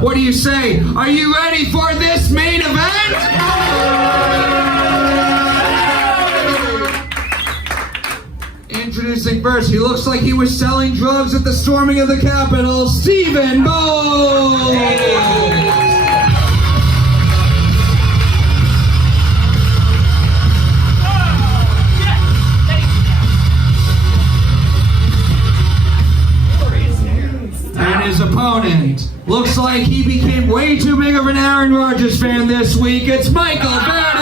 What do you say? Are you ready for this main event? Introducing first, he looks like he was selling drugs at the storming of the Capitol, Stephen Bolles! And his opponent looks like he became way too big of an Aaron Rodgers fan this week. It's Michael Verdi!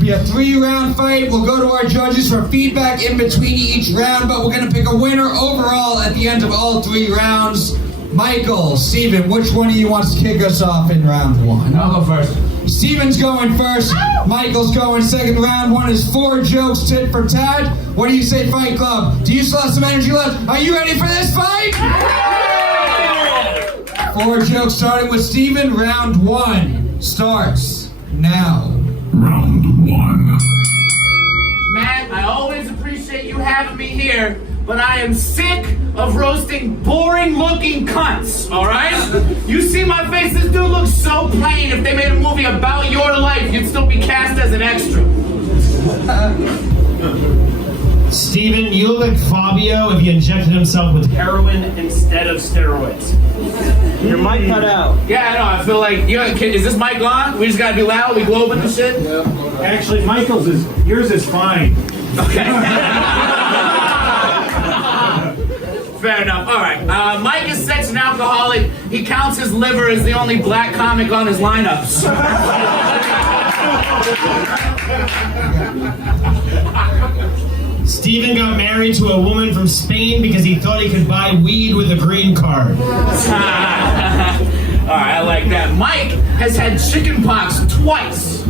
Be a 3-round fight. We'll go to our judges for feedback in between each round, but we're going to pick a winner overall at the end of all 3 rounds. Michael, Stephen, which one of you wants to kick us off in round 1? I'll go first. Stephen's going first. Michael's going second. Round 1 is 4 jokes tit for tat. What do you say, Fight Club? Do you still have some energy left? Are you ready for this fight? 4 jokes starting with Stephen. Round 1 starts now. Round 1. Matt, I always appreciate you having me here, but I am sick of roasting boring-looking cunts, all right? You see my face? This dude looks so plain. If they made a movie about your life, you'd still be cast as an extra. Steven, you look like Fabio if he injected himself with heroin instead of steroids. Your mic cut out. Yeah, I know. I feel like, is this mic on? We just gotta be loud? We globing and shit? Yeah. Actually, yours is fine. Okay. Fair enough. All right. Mike is such an alcoholic, he counts his liver as the only black comic on his lineups. Steven got married to a woman from Spain because he thought he could buy weed with a green card. Alright, I like that. Mike has had chickenpox twice.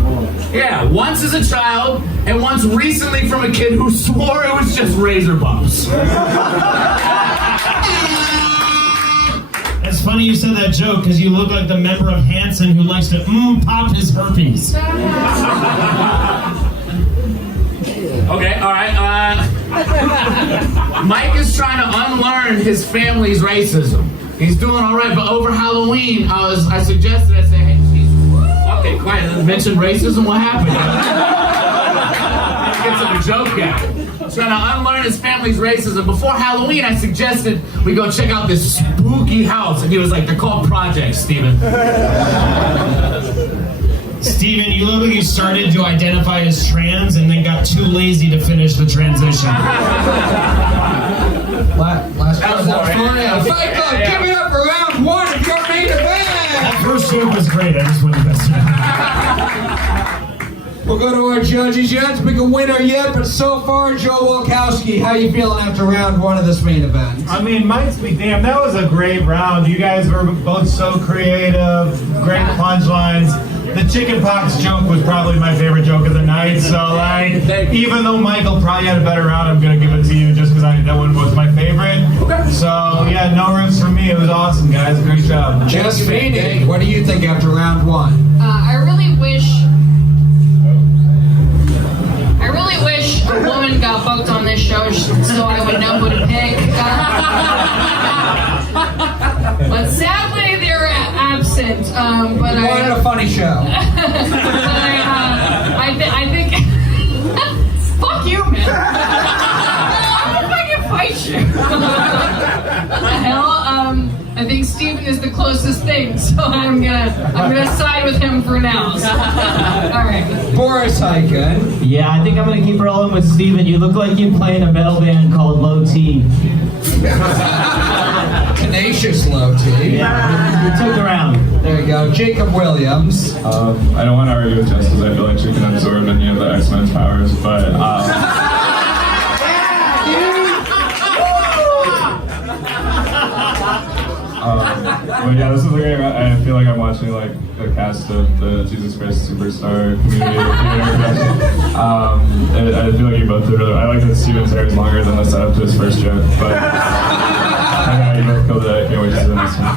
Yeah, once as a child, and once recently from a kid who swore it was just razor bumps. It's funny you said that joke because you look like the member of Hanson who likes to pop his herpes. Okay, alright, Mike is trying to unlearn his family's racism. He's doing alright, but over Halloween, I suggested, I said, hey, geez, okay, quiet, let's mention racism, what happened? Get some joke out. Trying to unlearn his family's racism. Before Halloween, I suggested we go check out this spooky house, and he was like, they're called projects, Stephen. Steven, you look like you started to identify as trans and then got too lazy to finish the transition. Last round. Fight Club, give it up for round 1 of your main event! That first joke was great, I just went the best. We'll go to our judges. You have to pick a winner yet, but so far, Joe Walkowski, how you feeling after round 1 of this main event? I mean, mine's be damn, that was a great round. You guys were both so creative, great punchlines. The chickenpox joke was probably my favorite joke of the night, so like, even though Michael probably had a better round, I'm gonna give it to you just because that one was my favorite. Okay. So yeah, no ribs for me. It was awesome, guys. Great job. Jess Feeney, what do you think after round 1? I really wish a woman got booked on this show so I would know who to pick. But sadly, they're absent. But I wanted a funny show. I think. Fuck you, man. I'm gonna fucking fight you. What the hell? I think Stephen is the closest thing, so I'm gonna side with him for now. So. All right. Boris Khaykin. Yeah, I think I'm gonna keep rolling with Stephen. You look like you play in a metal band called Low T. Tenacious Low T. Yeah, you took the round. There you go. Jacob Williams. I don't want to argue with Jess because I feel like she can absorb any of the X-Men's powers, but well, yeah, this is a great. I feel like I'm watching like the cast of the Jesus Christ Superstar community. I feel like you both did really. I like that Steven's hair is longer than the setup to his first joke, but you both killed it. I can't wait to see the next one.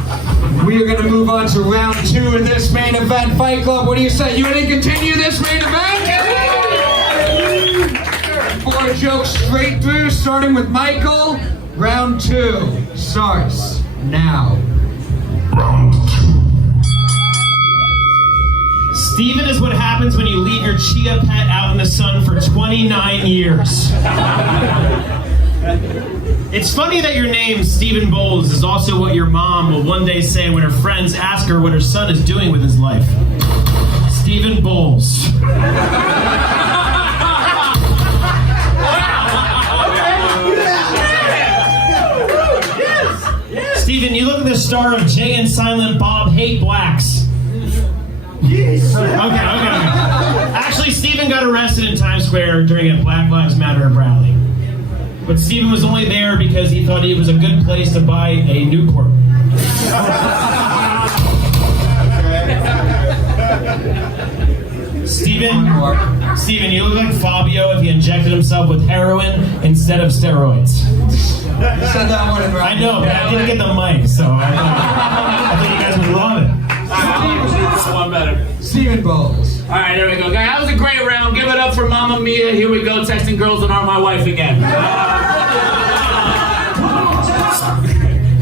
We are going to move on to round 2 of this main event. Fight Club, what do you say? You ready to continue this main event? jokes straight through, starting with Michael. Round 2 starts now. Stephen is what happens when you leave your chia pet out in the sun for 29 years. It's funny that your name, Stephen Bolles, is also what your mom will one day say when her friends ask her what her son is doing with his life. Stephen Bolles. Stephen, you look at the star of Jay and Silent Bob Hate Blacks. Yes. Okay. Actually, Stephen got arrested in Times Square during a Black Lives Matter rally. But Stephen was only there because he thought it was a good place to buy a Newport. Stephen, you look like Fabio if he injected himself with heroin instead of steroids. You said that one in round. I know, but I didn't get the mic, so I think you guys would love it. One better. Stephen Bolles. All right, there we go. Guys, that was a great round. Give it up for Mamma Mia. Here we go, texting girls that aren't my wife again.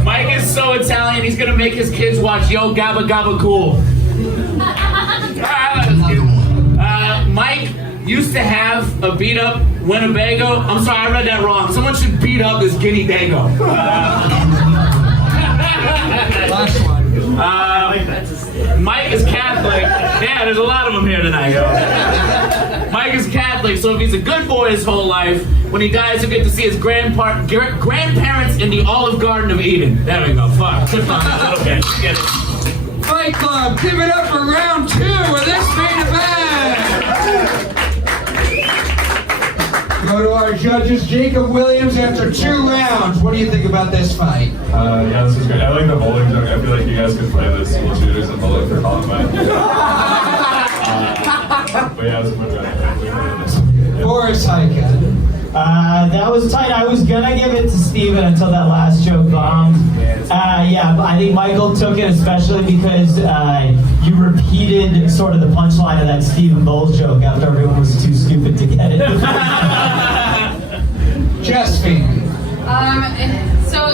Mike is so Italian, he's going to make his kids watch Yo Gabba Gabba Cool. Mike used to have a beat-up Winnebago. I'm sorry, I read that wrong. Someone should beat up this Guinea Dago. Last one. Mike is Catholic. Yeah, there's a lot of them here tonight. Mike is Catholic, so if he's a good boy his whole life, when he dies, he'll get to see his grandparents in the Olive Garden of Eden. There we go. Fuck. Okay, get it. Fight Club, give it up for round 2 of this main event. Go to our judges, Jacob Williams, after 2 rounds. What do you think about this fight? Yeah, this is great. I like the bowling joke. I feel like you guys could play the school shooters and bowling for Columbine. But yeah, it's much better. Boris Khaykin. That was tight. I was gonna give it to Stephen until that last joke bombed. Yeah, I think Michael took it especially because you repeated sort of the punchline of that Stephen Bolles joke after everyone was too stupid to get it. Jess Feeney. So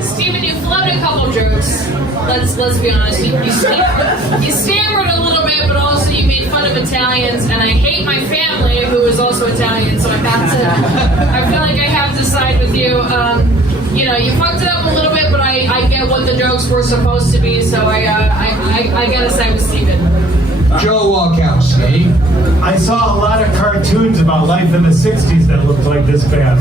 Stephen, you floated a couple jokes. Let's be honest. You stammered a little bit, but also you made fun of Italians, and I hate my family, who is also Italian. So I feel like I have to side with you. You fucked it up a little bit, but I get what the jokes were supposed to be. So I gotta side with Stephen. Joe Walkowski. I saw a lot of cartoons about life in the 60s that looked like this bad.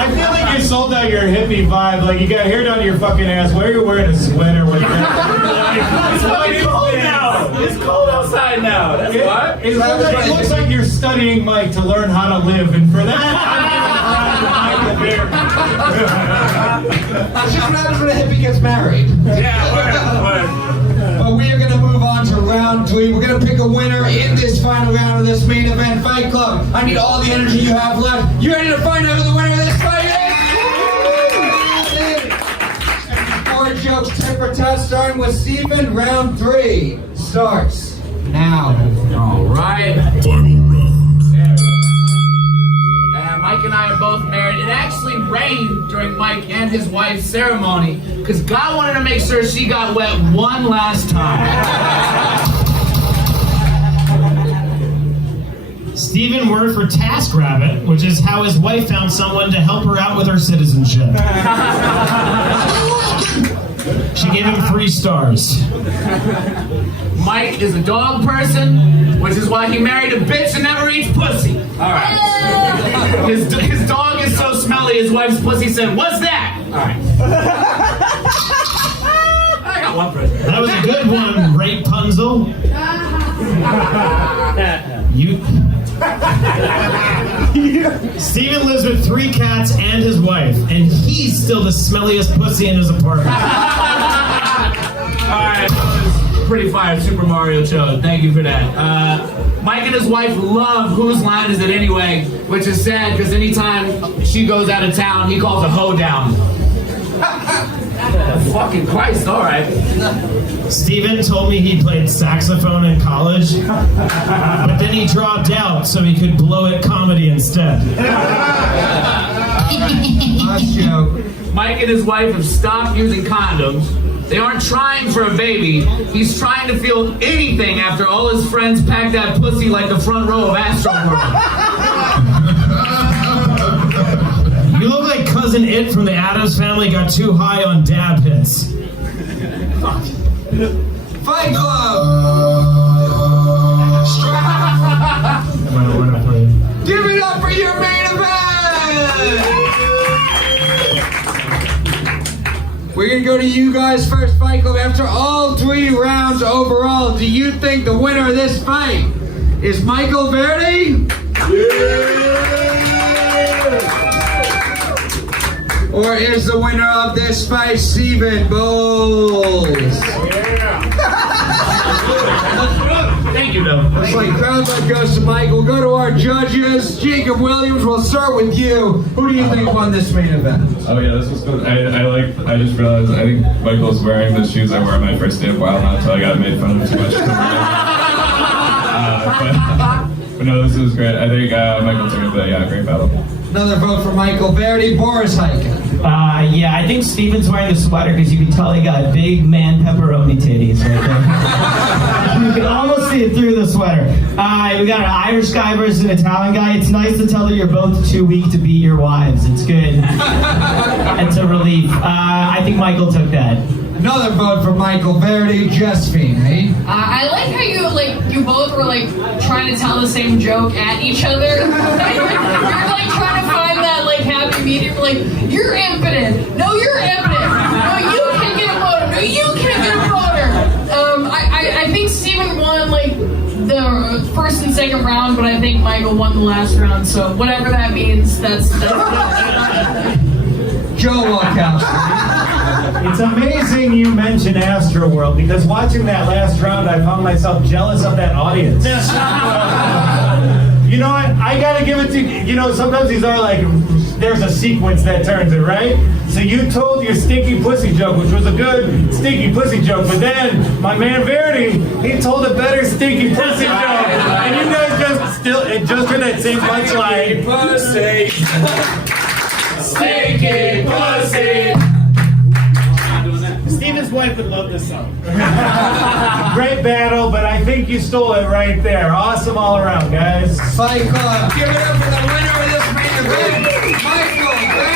I feel like you sold out your hippie vibe. Like, you got hair down to your fucking ass. Why are you wearing a sweater with that? It's fucking cold now. It's cold outside now. That's why. It looks like you're studying Mike to learn how to live, and for that, That's just what happens when a hippie gets married. But we are going to move on to round 3. We're going to pick a winner in this final round of this main event Fight Club. I need all the energy you have left. You ready to find out who the winner of this fight is? 4 jokes, tit for tat, starting with Stephen. Round 3 starts now. All right. Mike and I are both married. It actually rained during Mike and his wife's ceremony because God wanted to make sure she got wet one last time. Stephen worked for TaskRabbit, which is how his wife found someone to help her out with her citizenship. She gave him 3 stars. Mike is a dog person, which is why he married a bitch and never eats pussy. All right. His dog is so smelly, his wife's pussy said, "What's that?" All right. I got one person. That was a good one, Rapunzel. Stephen lives with 3 cats and his wife, and he's still the smelliest pussy in his apartment. All right. Pretty fire Super Mario show. Thank you for that. Mike and his wife love Whose Line Is It Anyway, which is sad because anytime she goes out of town, he calls a hoe down. Fucking Christ, all right. Steven told me he played saxophone in college, but then he dropped out so he could blow at comedy instead. Last joke. Mike and his wife have stopped using condoms. They aren't trying for a baby. He's trying to feel anything after all his friends packed that pussy like the front row of Astroworld. You look like Cousin It from the Addams Family got too high on dab hits. Fight Club! Give it up for your main event! We're gonna go to you guys first, Fight Club. After all 3 rounds overall, do you think the winner of this fight is Michael Verdi? Or is the winner of this fight Stephen Bolles? Thank you, though. Looks like crowd vote goes to Mike. We'll go to our judges. Jacob Williams, we'll start with you. Who do you think won this main event? Oh yeah, this was good. I just realized I think Michael's wearing the shoes I wore on my first day of Wild Out, so I got made fun of too much. But no, this was great. I think Michael took it, but yeah, great battle. Another vote for Michael Verdi. Boris Khaykin. Yeah, I think Steven's wearing the sweater because you can tell he got big man pepperoni titties right there. You can almost see it through the sweater. We got an Irish guy versus an Italian guy. It's nice to tell that you're both too weak to beat your wives. It's good. It's a relief. I think Michael took that. Another vote for Michael Verdi. Jess Feeney. I like how you both were trying to tell the same joke at each other. You're trying to find that happy medium. You're impotent. No, you're impotent. No, you can get a voter. No, you can't get a voter. I think Stephen won the first and second round, but I think Michael won the last round. So whatever that means, that's Joe Walkowski. It's amazing you mention Astroworld because watching that last round, I found myself jealous of that audience. You know what? I gotta give it to sometimes these are there's a sequence that turns it, right? So you told your stinky pussy joke, which was a good stinky pussy joke, but then my man Verdi, he told a better stinky pussy joke, and you guys just in that same punchline. Pussy. Stinky pussy. Steven's wife would love this song. Great battle, but I think you stole it right there. Awesome all around, guys. Fight Club. Give it up for the winner of this main event, Michael Verdi.